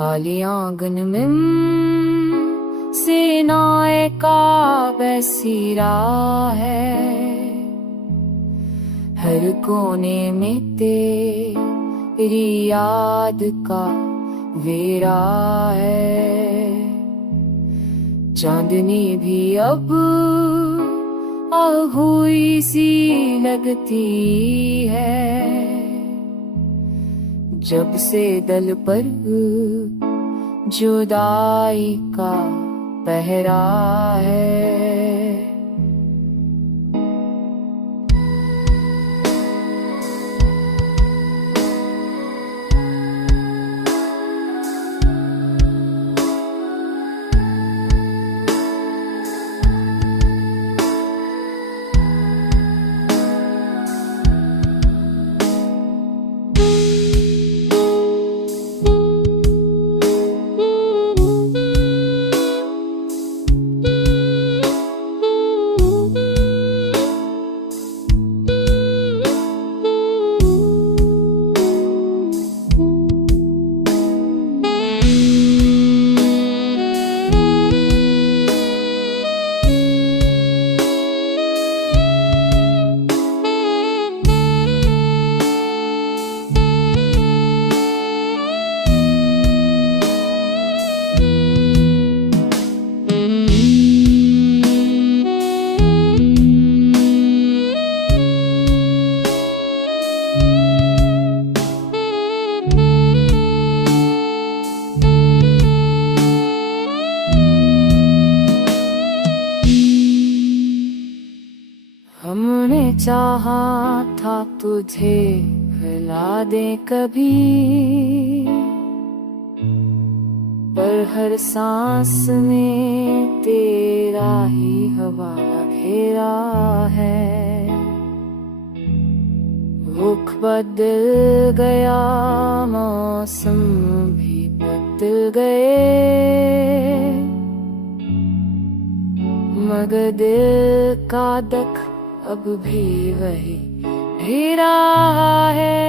खाली आंगन में सेनाए का बसीरा है, हर कोने में तेरी याद का वेरा है। चांदनी भी अब हुई सी लगती है, जब से दल पर जुदाई का पहरा है। हमने चाहा था तुझे भुला दे कभी, पर हर सांस में तेरा ही हवा घेरा है। रुख बदल गया, मौसम भी बदल गए, मगर दिल का दख अब भी वही रहा है।